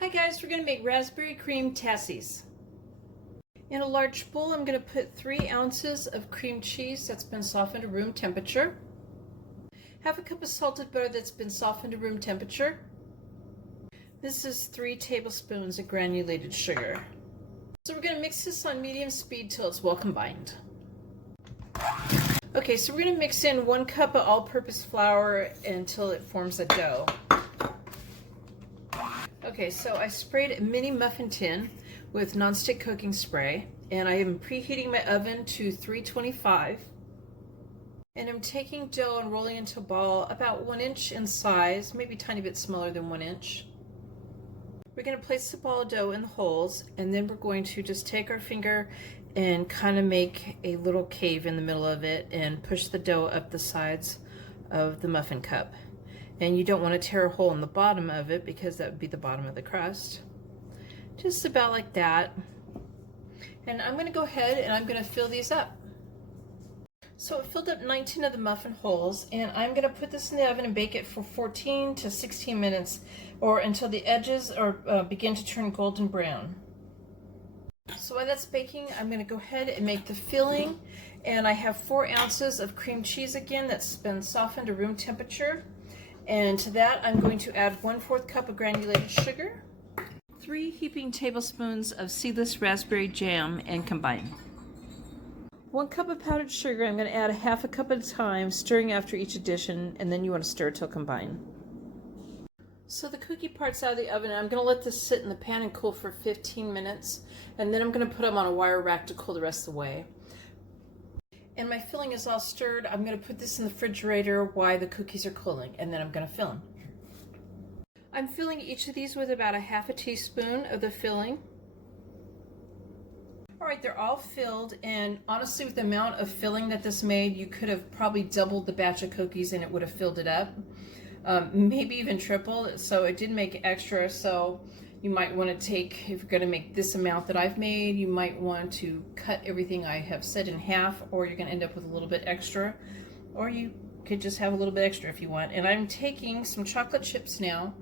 Hi guys, we're going to make raspberry cream tassies. In a large bowl, I'm going to put 3 ounces of cream cheese that's been softened to room temperature. Half a cup of salted butter that's been softened to room temperature. This is 3 tablespoons of granulated sugar. So we're going to mix this on medium speed till it's well combined. Okay, so we're going to mix in 1 cup of all-purpose flour until it forms a dough. Okay, so I sprayed a mini muffin tin with nonstick cooking spray, and I am preheating my oven to 325. And I'm taking dough and rolling into a ball about 1 inch in size, maybe a tiny bit smaller than 1 inch. We're going to place the ball of dough in the holes, and then we're going to just take our finger and kind of make a little cave in the middle of it and push the dough up the sides of the muffin cup. And you don't want to tear a hole in the bottom of it because that would be the bottom of the crust. Just about like that. And I'm going to go ahead and I'm going to fill these up. So it filled up 19 of the muffin holes, and I'm going to put this in the oven and bake it for 14 to 16 minutes or until the edges begin to turn golden brown. So while that's baking, I'm going to go ahead and make the filling. And I have 4 ounces of cream cheese again that's been softened to room temperature. And to that, I'm going to add 1/4 cup of granulated sugar, 3 heaping tablespoons of seedless raspberry jam, and combine. 1 cup of powdered sugar, I'm going to add 1/2 cup at a time, stirring after each addition, and then you want to stir till combined. So the cookie part's out of the oven, and I'm going to let this sit in the pan and cool for 15 minutes, and then I'm going to put them on a wire rack to cool the rest of the way. And my filling is all stirred. I'm going to put this in the refrigerator while the cookies are cooling, and then I'm going to fill them. I'm filling each of these with about 1/2 teaspoon of the filling. Alright, they're all filled, and honestly with the amount of filling that this made, you could have probably doubled the batch of cookies and it would have filled it up. Maybe even triple, so it did make extra, so you might want to take, if you're going to make this amount that I've made, you might want to cut everything I have said in half, or you're going to end up with a little bit extra, or you could just have a little bit extra if you want. And I'm taking some chocolate chips now,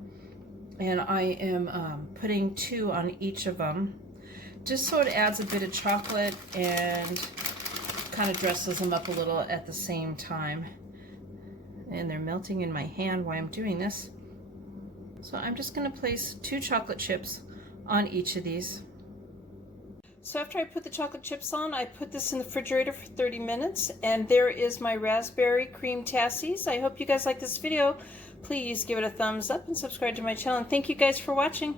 and I am putting 2 on each of them, just so it adds a bit of chocolate and kind of dresses them up a little at the same time. And they're melting in my hand while I'm doing this. So I'm just going to place 2 chocolate chips on each of these. So after I put the chocolate chips on, I put this in the refrigerator for 30 minutes, and there is my raspberry cream tassies. I hope you guys like this video. Please give it a thumbs up and subscribe to my channel, and thank you guys for watching.